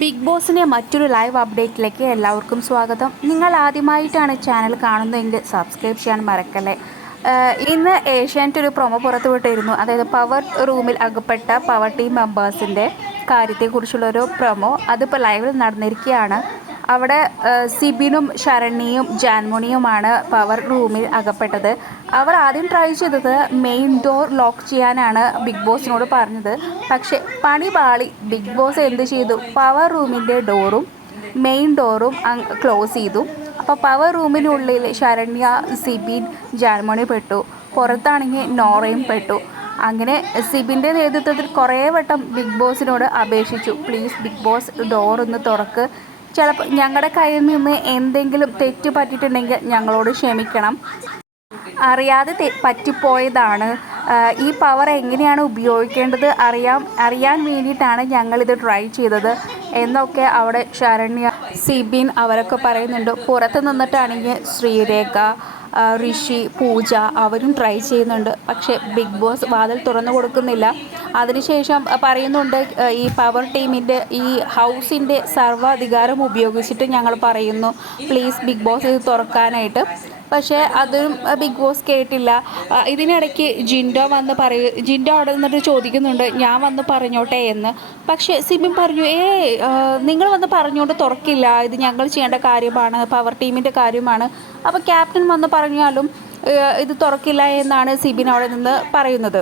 Big ബോസിന്റെ മറ്റൊരു live അപ്ഡേറ്റിലേക്ക് എല്ലാവർക്കും സ്വാഗതം. നിങ്ങൾ ആദ്യമായിട്ടാണ് ചാനൽ കാണുന്നതെങ്കിൽ സബ്സ്ക്രൈബ് ചെയ്യാൻ മറക്കല്ലേ. ഇന്ന് ഏഷ്യാനെറ്റ് ഒരു പ്രൊമോ പുറത്തുവിട്ടിരുന്നു അതായത് പവർ റൂമിൽ അകപ്പെട്ട പവർ ടീം മെമ്പേഴ്സിന്റെ കാര്യത്തെക്കുറിച്ചുള്ളൊരു പ്രൊമോ അതിപ്പോൾ ലൈവിൽ നടന്നിരിക്കുകയാണ്. അവിടെ സിബിനും ശരണ്യയും ജാൻമോണിയുമാണ് പവർ റൂമിൽ അകപ്പെട്ടത്. അവർ ആദ്യം ട്രൈ ചെയ്തത് മെയിൻ ഡോർ ലോക്ക് ചെയ്യാനാണ് ബിഗ് ബോസിനോട് പറഞ്ഞത്. പക്ഷേ പണി പാളി. ബിഗ് ബോസ് എന്ത് ചെയ്തു? പവർ റൂമിന്റെ ഡോറും മെയിൻ ഡോറും ക്ലോസ് ചെയ്തു. അപ്പോൾ പവർ റൂമിനുള്ളിൽ ശരണ്യ സിബിൻ ജാൻമോണി പെട്ടു. പുറത്താണെങ്കിൽ നോറയും പെട്ടു. അങ്ങനെ സിബിന്റെ നേതൃത്വത്തിൽ കുറേ വട്ടം ബിഗ് ബോസിനോട് അപേക്ഷിച്ചു. പ്ലീസ് ബിഗ് ബോസ് ഡോർ ഒന്ന് തുറക്ക്. ചിലപ്പോൾ ഞങ്ങളുടെ കയ്യിൽ നിന്ന് എന്തെങ്കിലും തെറ്റ് പറ്റിയിട്ടുണ്ടെങ്കിൽ ഞങ്ങളോട് ക്ഷമിക്കണം. അറിയാതെ പറ്റിപ്പോയതാണ്. ഈ പവർ എങ്ങനെയാണ് ഉപയോഗിക്കേണ്ടത് അറിയാം അറിയാൻ വേണ്ടിയിട്ടാണ് ഞങ്ങളിത് ട്രൈ ചെയ്തത്. എന്നൊക്കെ അവിടെ ശരണ്യ സിബിൻ അവരൊക്കെ പറയുന്നുണ്ട്. പുറത്ത് നിന്നിട്ടാണെങ്കിൽ ശ്രീരേഖ ഋഷി പൂജ അവരും ട്രൈ ചെയ്യുന്നുണ്ട്. പക്ഷേ ബിഗ് ബോസ് വാതിൽ തുറന്നു കൊടുക്കുന്നില്ല. അതിനുശേഷം പറയുന്നുണ്ട് ഈ പവർ ടീമിന്റെ ഈ ഹൗസിന്റെ സർവാധികാരം ഉപയോഗിച്ചിട്ട് ഞങ്ങൾ പറയുന്നു പ്ലീസ് ബിഗ് ബോസ് ഇത് തുറക്കാനായിട്ട്. പക്ഷേ അതും ബിഗ് ബോസ് കേട്ടില്ല. ഇതിനിടയ്ക്ക് ജിൻഡോ വന്ന് പറയൂ ജിൻഡോ അവിടെ നിന്നിട്ട് ചോദിക്കുന്നുണ്ട് ഞാൻ വന്ന് പറഞ്ഞോട്ടെ എന്ന്. പക്ഷേ സിബിൻ പറഞ്ഞു ഏ നിങ്ങൾ വന്ന് പറഞ്ഞുകൊണ്ട് തുറക്കില്ല. ഇത് ഞങ്ങൾ ചെയ്യേണ്ട കാര്യമാണ് പവർ ടീമിന്റെ കാര്യമാണ്. അപ്പോൾ ക്യാപ്റ്റൻ വന്ന് പറഞ്ഞാലും ഇത് തുറക്കില്ല എന്നാണ് സിബിൻ അവിടെ നിന്ന് പറയുന്നത്.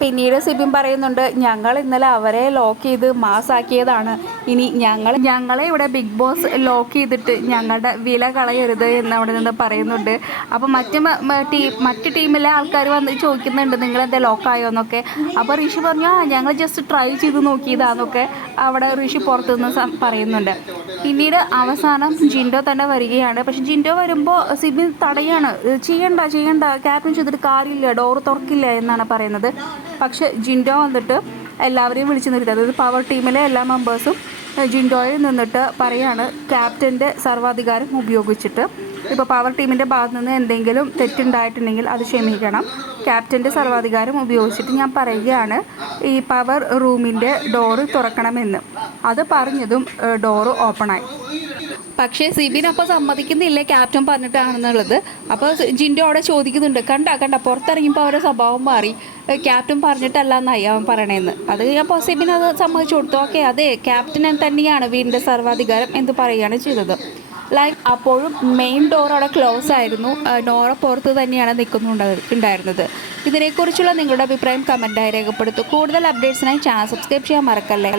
പിന്നീട് സിബിൻ പറയുന്നുണ്ട് ഞങ്ങൾ ഇന്നലെ അവരെ ലോക്ക് ചെയ്ത് മാസാക്കിയതാണ്. ഇനി ഞങ്ങൾ ഞങ്ങളെ ഇവിടെ ബിഗ് ബോസ് ലോക്ക് ചെയ്തിട്ട് ഞങ്ങളുടെ വില കളയരുത് എന്ന് അവിടെ നിന്ന് പറയുന്നുണ്ട്. അപ്പോൾ മറ്റ് ടീം മറ്റ് ടീമിലെ ആൾക്കാർ വന്ന് ചോദിക്കുന്നുണ്ട് നിങ്ങൾ എന്താ ലോക്കായോ എന്നൊക്കെ. അപ്പോൾ ഋഷി പറഞ്ഞു ആ ഞങ്ങൾ ജസ്റ്റ് ട്രൈ ചെയ്ത് നോക്കിയതാന്നൊക്കെ അവിടെ ഋഷി പുറത്തുനിന്ന് നിന്ന് പറയുന്നുണ്ട്. പിന്നീട് അവസാനം ജിൻഡോ തന്നെ വരികയാണ്. പക്ഷെ ജിൻഡോ വരുമ്പോൾ സിബിൻ തടയാണ് ചെയ്യണ്ട ചെയ്യണ്ട ക്യാപ്റ്റൻ ചെയ്തിട്ട് കാര്യമില്ല ഡോർ തുറക്കില്ല എന്നാണ് പറയുന്നത്. പക്ഷെ ജിൻഡോ വന്നിട്ട് എല്ലാവരെയും വിളിച്ചു നിർത്തി. അതായത് പവർ ടീമിലെ എല്ലാ മെമ്പേഴ്സും ജിൻഡോയിൽ നിന്നിട്ട് പറയാണ് ക്യാപ്റ്റന്റെ സർവാധികാരം ഉപയോഗിച്ചിട്ട്. ഇപ്പോൾ പവർ ടീമിന്റെ ഭാഗത്ത് നിന്ന് എന്തെങ്കിലും തെറ്റുണ്ടായിട്ടുണ്ടെങ്കിൽ അത് ക്ഷമിക്കണം. ക്യാപ്റ്റന്റെ സർവാധികാരം ഉപയോഗിച്ചിട്ട് ഞാൻ പറയുകയാണ് ഈ പവർ റൂമിന്റെ ഡോറ് തുറക്കണമെന്ന്. അത് പറഞ്ഞതും ഡോറ് ഓപ്പണായി പക്ഷേ സിബിൻ അപ്പോൾ സമ്മതിക്കുന്നില്ല ക്യാപ്റ്റൻ പറഞ്ഞിട്ടാണെന്നുള്ളത്. അപ്പോൾ ജിൻഡോ അവിടെ ചോദിക്കുന്നുണ്ട് കണ്ട കണ്ട പുറത്തിറങ്ങിയപ്പോൾ അവരുടെ സ്വഭാവം മാറി. ക്യാപ്റ്റൻ പറഞ്ഞിട്ടല്ല എന്നായി അവൻ പറയണേന്ന്. അത് അപ്പോൾ സിബിൻ അത് സമ്മതിച്ചു കൊടുത്തു. ഓക്കെ അതെ ക്യാപ്റ്റൻ തന്നെയാണ് വീടിന്റെ സർവാധികാരം എന്ന് പറയുകയാണ് ചെയ്തത്. ലൈക്ക് അപ്പോഴും മെയിൻ ഡോർ അവിടെ ക്ലോസ് ആയിരുന്നു. നോറ പുറത്ത് തന്നെയാണ് നിൽക്കുന്നുണ്ട് ഉണ്ടായിരുന്നത്. ഇതിനെക്കുറിച്ചുള്ള നിങ്ങളുടെ അഭിപ്രായം കമന്റായി രേഖപ്പെടുത്തും. കൂടുതൽ അപ്ഡേറ്റ്സിനായി ചാനൽ സബ്സ്ക്രൈബ് ചെയ്യാൻ മറക്കല്ലേ?